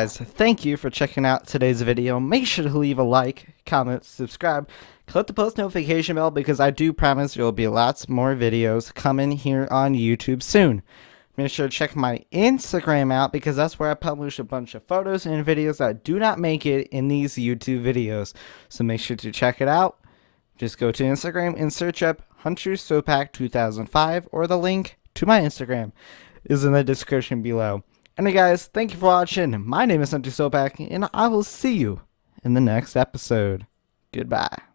guys, thank you for checking out today's video. Make sure to leave a like, comment, subscribe, click the post notification bell because I do promise there will be lots more videos coming here on YouTube soon. Make sure to check my Instagram out because that's where I publish a bunch of photos and videos that do not make it in these YouTube videos. So make sure to check it out. Just go to Instagram and search up HunterRailfanner 2005 or the link to my Instagram is in the description below. Anyway guys, thank you for watching. My name is HunterRailfanner and I will see you in the next episode. Goodbye.